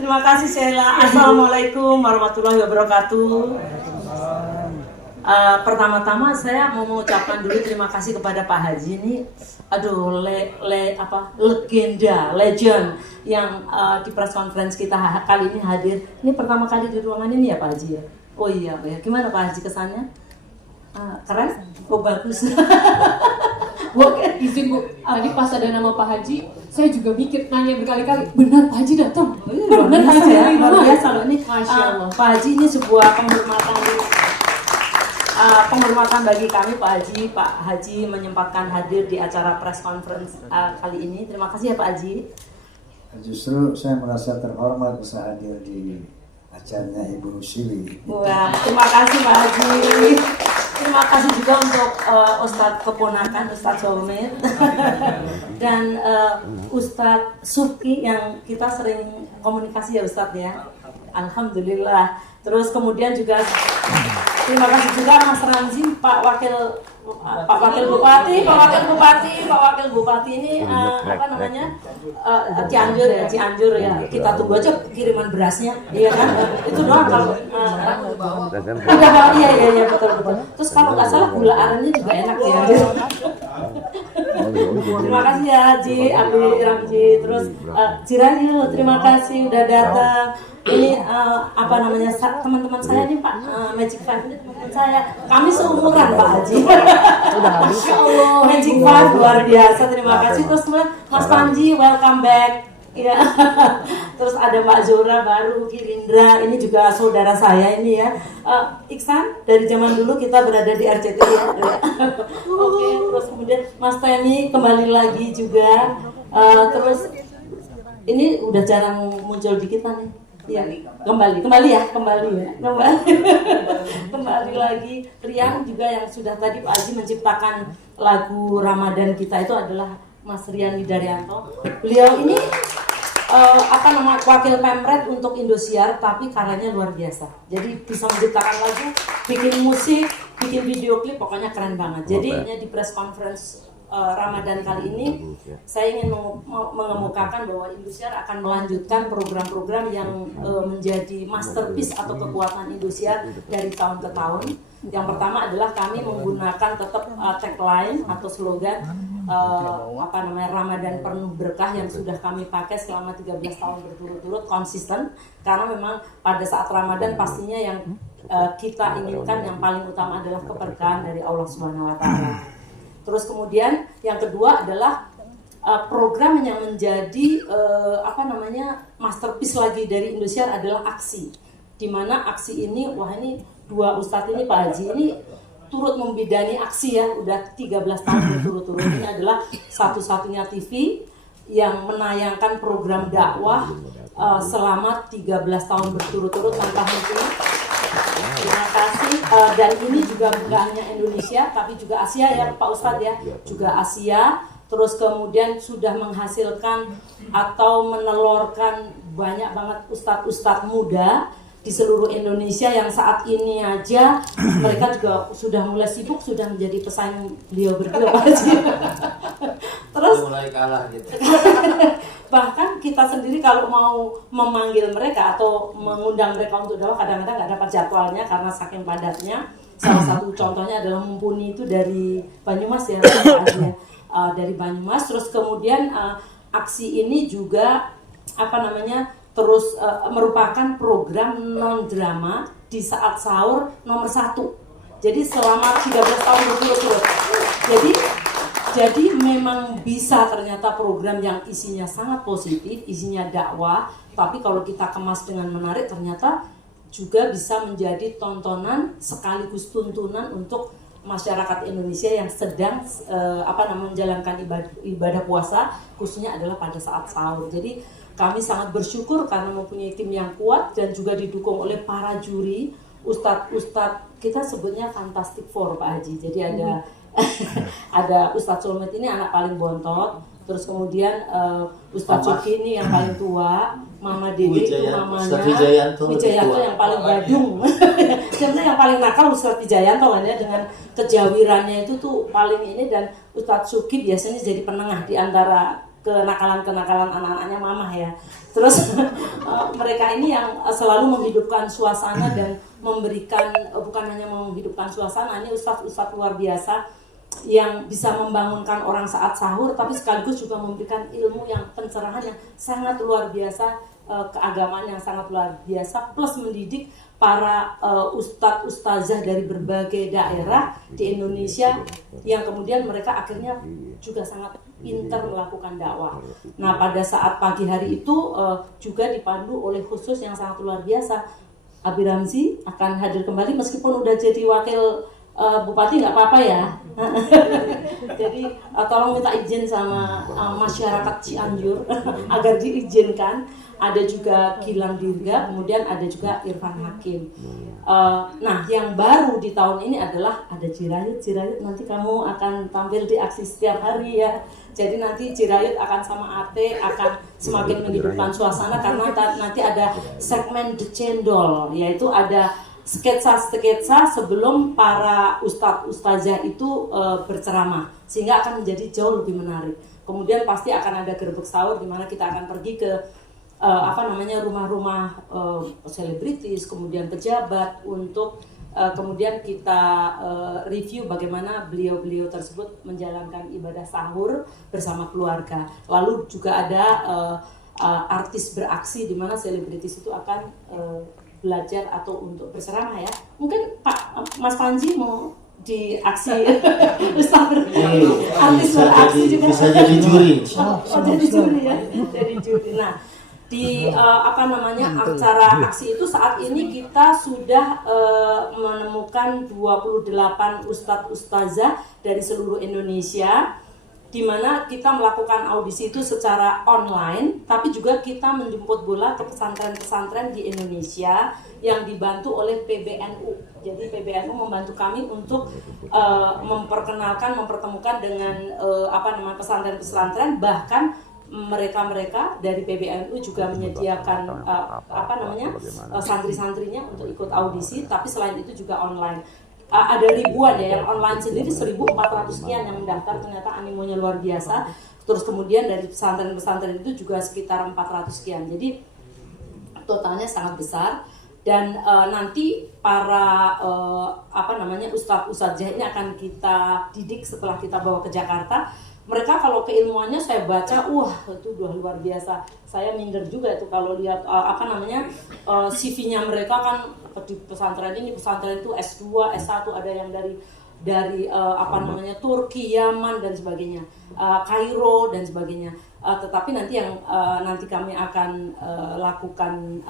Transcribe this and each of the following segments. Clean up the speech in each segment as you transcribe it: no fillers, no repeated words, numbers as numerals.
Terima kasih Sheila. Assalamualaikum warahmatullahi wabarakatuh. Pertama-tama saya mau mengucapkan dulu terima kasih kepada Pak Haji ini. Aduh, legend yang di press conference kita kali ini hadir. Ini pertama kali di ruangan ini ya Pak Haji ya. Oh iya, gimana Pak Haji kesannya? Keren? Oh bagus. Izin Bu, tadi pas ada nama Pak Haji, saya juga mikir nanya berkali-kali, benar Pak Haji datang? Benar Pak Haji ya, luar biasa loh ini. Masya Allah. Pak Haji ini sebuah penghormatan bagi kami Pak Haji. Pak Haji menyempatkan hadir di acara press conference kali ini. Terima kasih ya Pak Haji. Justru saya merasa terhormat bisa hadir di acaranya Ibu Sili. Wah, terima kasih Pak Haji. Terima kasih juga untuk Ustadz keponakan, Ustadz Solmed dan Ustadz Suki yang kita sering komunikasi ya Ustadz ya. Alhamdulillah. Terus kemudian juga terima kasih juga Mas Ramzi, Pak Wakil Bupati ini apa namanya Cianjur ya. Kita tunggu aja kiriman berasnya, iya kan? Itu doang kalau iya betul. Terus kalau nggak salah gula arennya juga enak ya. Terima kasih ya Haji Abi Ramji. Terus Jirayu, terima kasih udah datang. Ini apa namanya teman-teman saya nih Pak Magic Five ini teman saya. Kami seumuran Pak Haji. Masya Allah, Magic Five luar biasa. Terima kasih. Terus Mas Panji, welcome back. Ya. Terus ada Mbak Zora baru, Girindra. Ini juga saudara saya ini ya. Iksan dari zaman dulu kita berada di RCTI ya. Oke, terus kemudian Mas Temi kembali lagi juga. Terus ini udah jarang muncul di kita nih. Ya, kembali lagi. Rian juga yang sudah tadi Pak Haji menciptakan lagu Ramadan kita itu adalah Mas Rian Widaryanto. Beliau ini wakil pemret untuk Indosiar, tapi karyanya luar biasa. Jadi bisa menciptakan lagu, bikin musik, bikin video klip, pokoknya keren banget. Jadi di press conference Ramadan kali ini saya ingin mengemukakan bahwa Indosiar akan melanjutkan program-program yang menjadi masterpiece atau kekuatan Indosiar dari tahun ke tahun. Yang pertama adalah kami menggunakan tetap tagline atau slogan Ramadan penuh berkah yang sudah kami pakai selama 13 tahun berturut-turut konsisten, karena memang pada saat Ramadan pastinya yang kita inginkan yang paling utama adalah keberkahan dari Allah Subhanahu wa taala. Terus kemudian yang kedua adalah program yang menjadi masterpiece lagi dari Indosiar adalah aksi. Di mana aksi ini, ini dua ustadz ini Pak Haji ini turut membidani aksi ya, udah 13 tahun berturut-turut. Ini adalah satu-satunya TV yang menayangkan program dakwah selama 13 tahun berturut-turut tanpa henti. Terima kasih. Dan ini juga bukan hanya Indonesia, tapi juga Asia ya Pak Ustadz ya, juga Asia. Terus kemudian sudah menghasilkan atau menelurkan banyak banget ustadz-ustadz muda di seluruh Indonesia yang saat ini aja mereka juga sudah mulai sibuk, sudah menjadi pesaing beliau berdua Pak Haji. Terus mulai kalah gitu. Bahkan kita sendiri kalau mau memanggil mereka atau mengundang mereka untuk dakwah kadang-kadang nggak dapat jadwalnya karena saking padatnya. Salah satu contohnya adalah Mumpuni itu dari Banyumas ya, dari Banyumas. Terus kemudian aksi ini juga terus merupakan program non drama di saat sahur nomor 1. Jadi selama 13 tahun berturut-turut. Jadi memang bisa ternyata program yang isinya sangat positif, isinya dakwah, tapi kalau kita kemas dengan menarik ternyata juga bisa menjadi tontonan sekaligus tuntunan untuk masyarakat Indonesia yang sedang menjalankan ibadah puasa, khususnya adalah pada saat sahur. Jadi kami sangat bersyukur karena mempunyai tim yang kuat dan juga didukung oleh para juri, ustadz kita sebutnya Fantastic Four Pak Haji. Jadi ada Ustadz Solmed ini anak paling bontot, terus kemudian Ustadz Coki ini yang paling tua, Mama Dede itu mamanya, Wijayanto yang paling badung, sebenarnya yang paling nakal Ustadz Wijayanto kan ya, dengan kejawirannya itu tuh paling ini, dan Ustadz Suki biasanya jadi penengah di antara kenakalan-kenakalan anak-anaknya mama ya. Terus mereka ini yang selalu menghidupkan suasana dan memberikan, bukan hanya menghidupkan suasana, ini ustadz-ustadz luar biasa yang bisa membangunkan orang saat sahur, tapi sekaligus juga memberikan ilmu yang pencerahan yang sangat luar biasa, keagamaan yang sangat luar biasa, plus mendidik para ustadz-ustazah dari berbagai daerah di Indonesia yang kemudian mereka akhirnya juga sangat pintar melakukan dakwah. Nah, pada saat pagi hari itu juga dipandu oleh khusus yang sangat luar biasa. Abi Ramzi akan hadir kembali meskipun udah jadi wakil bupati, nggak apa-apa ya. Jadi tolong minta izin sama masyarakat Cianjur agar diizinkan. Ada juga Gilang Dirga, kemudian ada juga Irfan Hakim. Nah, yang baru di tahun ini adalah ada Jirayut. Nanti kamu akan tampil di aksi setiap hari ya. Jadi nanti Jirayut akan sama Ate akan semakin menghidupkan suasana karena nanti ada segmen The Cendol, yaitu ada sketsa-sketsa sebelum para ustadz-ustazah itu berceramah, sehingga akan menjadi jauh lebih menarik. Kemudian pasti akan ada gerbek sahur di mana kita akan pergi ke rumah-rumah selebritis, kemudian pejabat untuk kemudian kita review bagaimana beliau-beliau tersebut menjalankan ibadah sahur bersama keluarga. Lalu juga ada artis beraksi di mana selebritis itu akan belajar atau untuk berceramah ya. Mungkin Mas Panji mau di aksi Ustaz artis beraksi juga bisa jadi juri. Jadi juri ya. Jadi juri. Nah, di acara aksi itu saat ini kita sudah menemukan 28 ustadz-ustazah dari seluruh Indonesia, di mana kita melakukan audisi itu secara online, tapi juga kita menjemput bola ke pesantren-pesantren di Indonesia yang dibantu oleh PBNU. Jadi PBNU membantu kami untuk mempertemukan dengan pesantren-pesantren, bahkan mereka dari PBNU juga menyediakan santri-santrinya untuk ikut audisi, tapi selain itu juga online. Ada ribuan ya, yang online sendiri 1.400 sekian yang mendaftar, ternyata animonya luar biasa. Terus kemudian dari pesantren-pesantren itu juga sekitar 400 sekian. Jadi totalnya sangat besar. Dan nanti para ustadz-ustadzah ini akan kita didik setelah kita bawa ke Jakarta. Mereka kalau keilmuannya saya baca, itu luar biasa. Saya minder juga itu kalau lihat CV-nya mereka kan di pesantren ini, pesantren itu S2, S1, ada yang dari Turki, Yaman dan sebagainya, Kairo dan sebagainya. Tetapi nanti yang nanti kami akan lakukan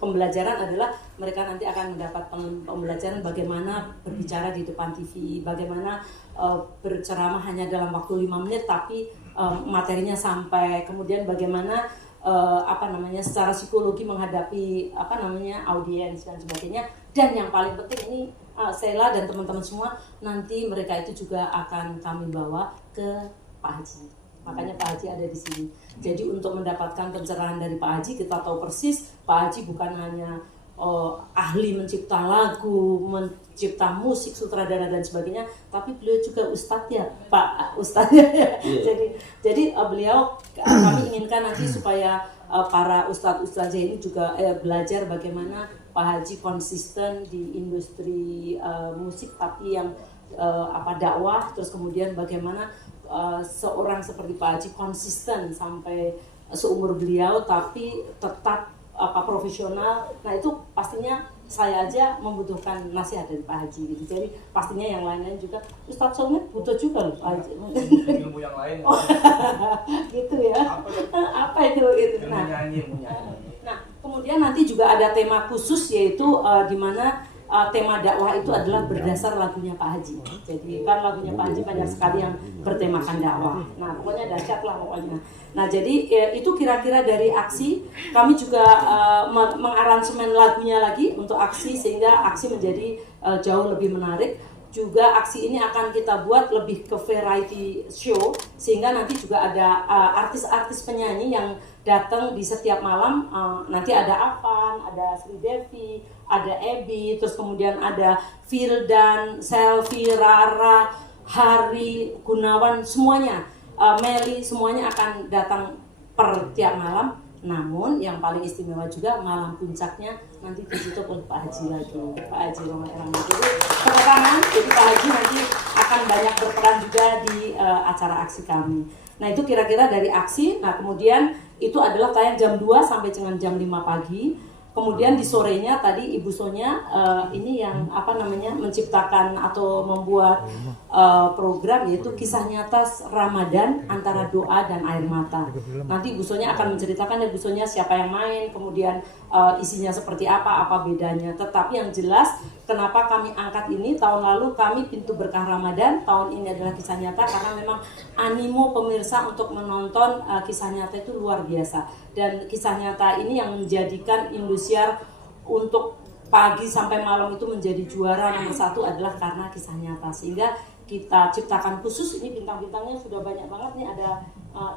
pembelajaran adalah mereka nanti akan mendapat pembelajaran bagaimana berbicara di depan TV, bagaimana berceramah hanya dalam waktu 5 menit tapi materinya sampai, kemudian bagaimana secara psikologi menghadapi audiens dan sebagainya. Dan yang paling penting ini Sheila dan teman-teman semua, nanti mereka itu juga akan kami bawa ke Pak Haji. Makanya Pak Haji ada di sini. Jadi untuk mendapatkan pencerahan dari Pak Haji, kita tahu persis Pak Haji bukan hanya ahli mencipta lagu, mencipta musik, sutradara dan sebagainya, tapi beliau juga ustadz ya, Pak Ustadz ya. Jadi beliau, kami inginkan nanti supaya para ustadz-ustadzah ini juga belajar bagaimana Pak Haji konsisten di industri musik, tapi yang dakwah, terus kemudian bagaimana seorang seperti Pak Haji konsisten sampai seumur beliau tapi tetap profesional. Nah itu pastinya saya aja membutuhkan nasihat dari Pak Haji gitu. Jadi pastinya yang lain-lain juga, Ustadz Somit butuh juga loh Pak Haji. Ilmu yang lain. Gitu ya. Apa itu? Nah kemudian nanti juga ada tema khusus, yaitu di mana tema dakwah itu adalah berdasar lagunya Pak Haji. Jadi kan lagunya Pak Haji banyak sekali yang bertemakan dakwah. Nah pokoknya dahsyat lah pokoknya. Nah jadi itu kira-kira dari aksi. Kami juga mengaransemen lagunya lagi untuk aksi, sehingga aksi menjadi jauh lebih menarik. Juga aksi ini akan kita buat lebih ke variety show, sehingga nanti juga ada artis-artis penyanyi yang datang di setiap malam. Nanti ada Afan, ada Sri Devi, ada Ebi, terus kemudian ada Firdan, Selvi, Rara, Hari, Gunawan, semuanya. Meli, semuanya akan datang per tiap malam. Namun yang paling istimewa juga malam puncaknya nanti ditutup oleh Pak Haji lagi, Pak Haji Muhammad Erlangga. Jadi tepuk tangan, jadi Pak Haji nanti akan banyak berperan juga di acara aksi kami. Nah itu kira-kira dari aksi. Nah kemudian itu adalah tayang jam 2 sampai dengan jam 5 pagi. Kemudian di sorenya tadi Ibu Sonya ini yang menciptakan atau membuat program, yaitu kisah nyata Ramadan antara doa dan air mata. Nanti Ibu Sonya akan menceritakan Ibu Sonya siapa yang main, kemudian isinya seperti apa bedanya. Tetapi yang jelas kenapa kami angkat ini, tahun lalu kami Pintu Berkah Ramadan, tahun ini adalah kisah nyata karena memang animo pemirsa untuk menonton kisah nyata itu luar biasa. Dan kisah nyata ini yang menjadikan Indosiar untuk pagi sampai malam itu menjadi juara nomor 1 adalah karena kisah nyata. Sehingga kita ciptakan khusus, ini bintang-bintangnya sudah banyak banget nih, ada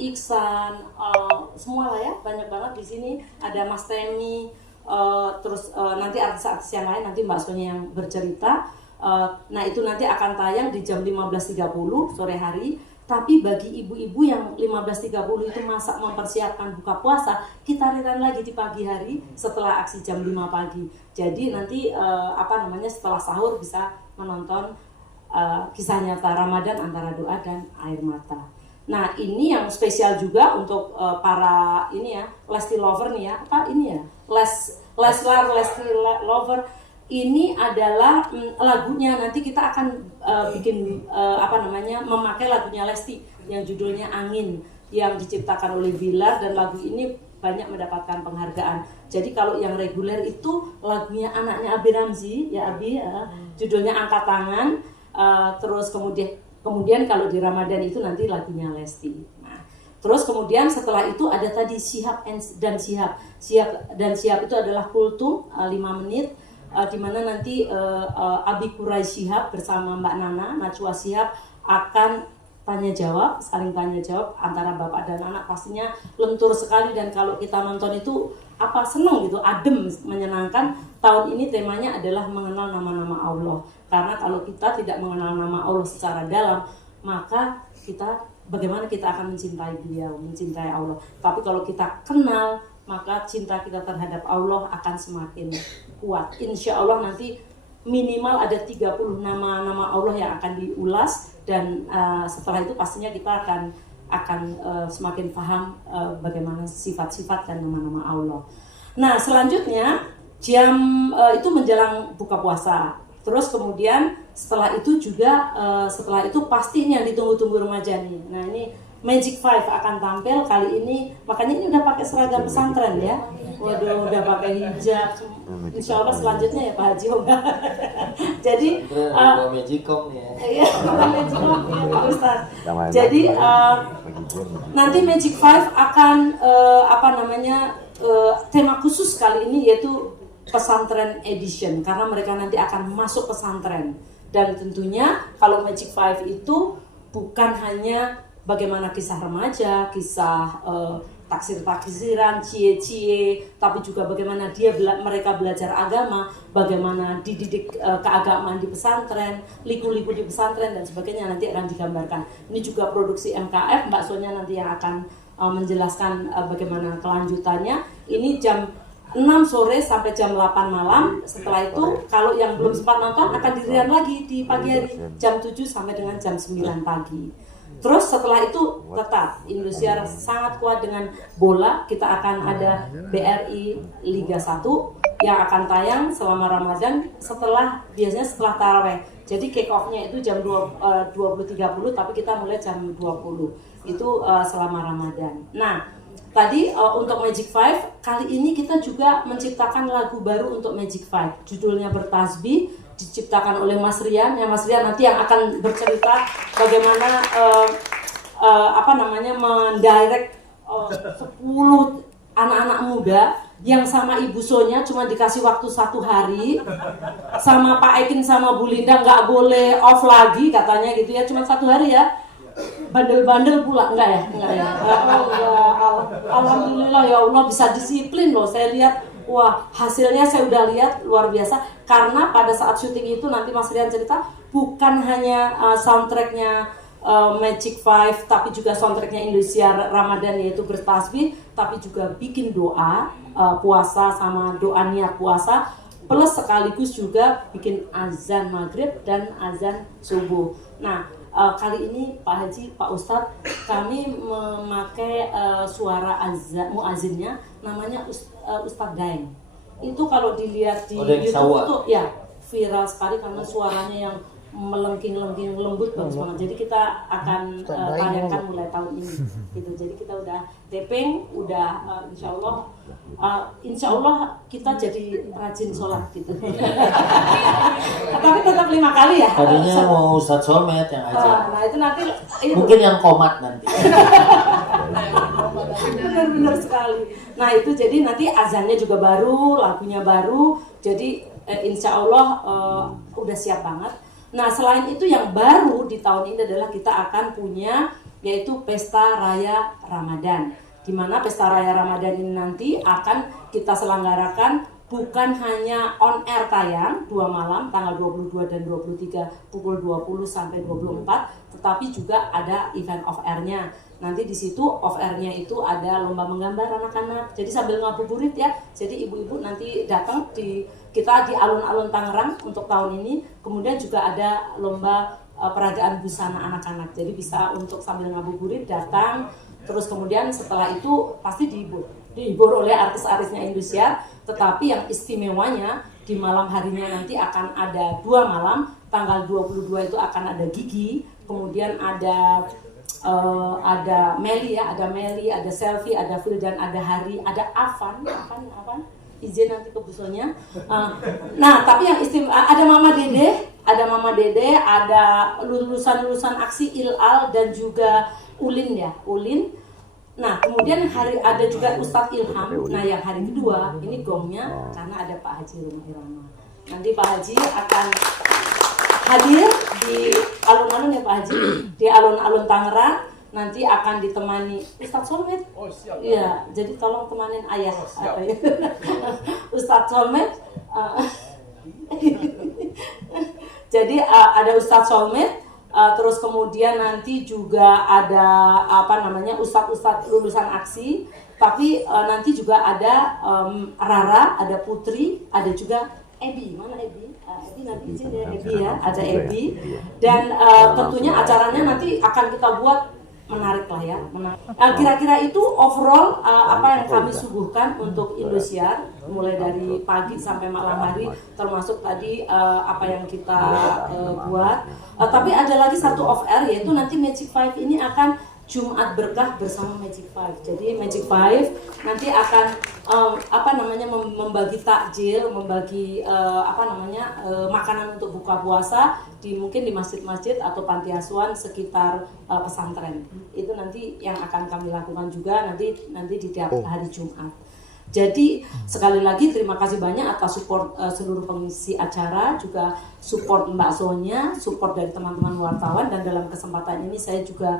Iksan, semua lah ya, banyak banget di sini. Ada Mas Temi, terus nanti artis-artis yang lain, nanti Mbak Sonya yang bercerita. Nah itu nanti akan tayang di jam 15.30 sore hari. Tapi bagi ibu-ibu yang 15.30 itu masak mempersiapkan buka puasa, kita rerun lagi di pagi hari setelah aksi jam 5 pagi. Jadi nanti setelah sahur bisa menonton kisah nyata Ramadan antara doa dan air mata. Nah ini yang spesial juga untuk para Lesti lover nih ya, Leslar Lesti lover. Ini adalah lagunya, nanti kita akan memakai lagunya Lesti yang judulnya Angin, yang diciptakan oleh Bilar, dan lagu ini banyak mendapatkan penghargaan. Jadi kalau yang reguler itu lagunya anaknya Abi Ramzi, ya Abi, judulnya Angkat Tangan. Terus kemudian kalau di Ramadan itu nanti lagunya Lesti. Nah, terus kemudian setelah itu ada tadi Syihab dan Syihab. Syihab itu adalah kultum 5 menit. Di mana nanti Abi Quraish Syihab bersama Mbak Nana, Najwa Syihab akan saling tanya jawab antara bapak dan anak. Pastinya lentur sekali, dan kalau kita nonton itu seneng gitu, adem, menyenangkan. Tahun ini temanya adalah mengenal nama-nama Allah. Karena kalau kita tidak mengenal nama Allah secara dalam, maka bagaimana kita akan mencintai Beliau, mencintai Allah. Tapi kalau kita kenal, maka cinta kita terhadap Allah akan semakin kuat. Insya Allah nanti minimal ada 30 nama-nama Allah yang akan diulas, dan setelah itu pastinya kita akan semakin paham bagaimana sifat-sifat dan nama-nama Allah. Nah selanjutnya itu menjelang buka puasa. Terus kemudian setelah itu pasti yang ditunggu-tunggu remaja nih. Nah ini Magic 5 akan tampil kali ini, makanya ini udah pakai seragam pesantren ya. Waduh, udah pakai hijab. Insya Allah selanjutnya ya Pak Haji. Jadi Magicom ya. Iya, Magicom ya Pak Ustaz. Jadi nanti Magic 5 akan tema khusus kali ini yaitu pesantren edition, karena mereka nanti akan masuk pesantren. Dan tentunya kalau Magic 5 itu bukan hanya bagaimana kisah remaja, kisah taksir-taksiran, cie-cie, tapi juga bagaimana mereka belajar agama, bagaimana dididik keagamaan di pesantren, liku-liku di pesantren dan sebagainya nanti akan digambarkan. Ini juga produksi MKF, Mbak Sonya nanti yang akan menjelaskan bagaimana kelanjutannya. Ini jam 6 sore sampai jam 8 malam. Setelah itu kalau yang belum sempat nonton akan dirian lagi di pagi hari jam 7 sampai dengan jam 9 pagi. Terus setelah itu tetap Indosiar sangat kuat dengan bola. Kita akan ada BRI Liga 1 yang akan tayang selama Ramadan biasanya setelah taraweh. Jadi kick off-nya itu jam 20.30, tapi kita mulai jam 20. Itu selama Ramadan. Nah, tadi untuk Magic 5 kali ini kita juga menciptakan lagu baru untuk Magic 5. Judulnya Bertasbih, diciptakan oleh Mas Rian. Ya Mas Rian nanti yang akan bercerita bagaimana mendirect 10 anak-anak muda yang sama Ibu Sonya cuma dikasih waktu 1 hari, sama Pak Ekin sama Bu Linda nggak boleh off lagi katanya gitu ya, cuma 1 hari ya. Bandel-bandel pula enggak ya? Alhamdulillah ya Allah, bisa disiplin loh. Saya lihat, wah hasilnya saya udah lihat luar biasa. Karena pada saat syuting itu nanti Mas Rian cerita bukan hanya soundtracknya Magic Five, tapi juga soundtracknya Indosiar Ramadan yaitu bertasbih, tapi juga bikin doa puasa sama doa niat puasa, plus sekaligus juga bikin azan maghrib dan azan subuh. Nah kali ini Pak Haji, Pak Ustadz, kami memakai suara azan muazinnya namanya Ustadz Daeng. Itu kalau dilihat di YouTube itu ya viral sekali karena suaranya yang melengking-lengking lembut bagus banget. Jadi kita akan tayangkan mulai tahun ini gitu. Jadi kita udah taping, udah insya Allah kita jadi rajin sholat gitu. Tapi tetap 5 kali ya. Tadinya mau Ustadz Solmed yang aja. Nah itu nanti mungkin yang komat nanti. Benar-benar sekali. Nah itu jadi nanti azannya juga baru, lagunya baru. Jadi insya Allah udah siap banget. Nah selain itu yang baru di tahun ini adalah kita akan punya yaitu Pesta Raya Ramadan, di mana Pesta Raya Ramadan ini nanti akan kita selenggarakan bukan hanya on air tayang 2 malam tanggal 22 dan 23 pukul 20 sampai 24, tetapi juga ada event off airnya. Nanti di situ off airnya itu ada lomba menggambar anak-anak. Jadi sambil ngabuburit ya. Jadi ibu-ibu nanti datang kita di alun-alun Tangerang untuk tahun ini. Kemudian juga ada lomba peragaan busana anak-anak. Jadi bisa untuk sambil ngabuburit datang. Terus kemudian setelah itu pasti dihibur oleh artis-artisnya Indosiar. Tetapi yang istimewanya di malam harinya nanti akan ada 2 malam. Tanggal 22 itu akan ada Gigi. Kemudian ada Meli ya, ada Selfie, ada Fildan, ada Hari, ada Avan, izin nanti ke busonya. Nah, tapi yang istimewa ada Mama Dede, ada lulusan aksi Ilal dan juga Ulin. Nah, kemudian ada juga Ustadz Ilham. Nah, yang hari kedua ini gongnya karena ada Pak Haji Roma Irama. Nanti Pak Haji akan hadir di alun-alun ya Pak Haji, di alun-alun Tangerang. Nanti akan ditemani Ustadz Solmed. Oh siap. Iya, jadi tolong temanin ayah. Oh, siap. Ustadz Solmed. Jadi ada Ustadz Solmed. Terus kemudian nanti juga ada Ustadz lulusan aksi. Tapi nanti juga ada Rara, ada Putri, ada juga Ebi. Mana Ebi? Ebi nanti izin ya Ebi ya. Ada Ebi. Dan tentunya acaranya nanti akan kita buat menarik lah ya. Kira-kira itu overall apa yang kami suguhkan untuk Indosiar mulai dari pagi sampai malam hari, termasuk tadi apa yang kita buat. Tapi ada lagi satu off air yaitu nanti Magic Five ini akan Jumat Berkah bersama Magic Five. Jadi Magic Five nanti akan membagi takjil, membagi makanan untuk buka puasa mungkin di masjid-masjid atau panti asuhan sekitar pesantren. Itu nanti yang akan kami lakukan juga nanti di tiap hari Jumat. Jadi sekali lagi terima kasih banyak atas support seluruh pengisi acara, juga support Mbak Sonya, support dari teman-teman wartawan, dan dalam kesempatan ini saya juga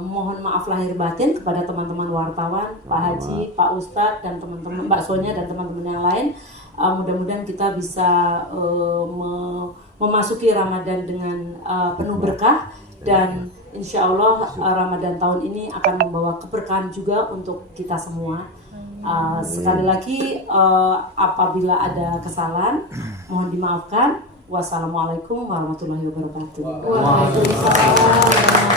mohon maaf lahir batin kepada teman-teman wartawan, Pak Haji, Pak Ustadz, dan teman-teman Mbak Sonya dan teman-teman yang lain. Mudah-mudahan kita bisa memasuki Ramadan dengan penuh berkah, dan insya Allah Ramadan tahun ini akan membawa keberkahan juga untuk kita semua. Sekali lagi apabila ada kesalahan mohon dimaafkan. Wassalamualaikum warahmatullahi wabarakatuh. Waalaikumsalam.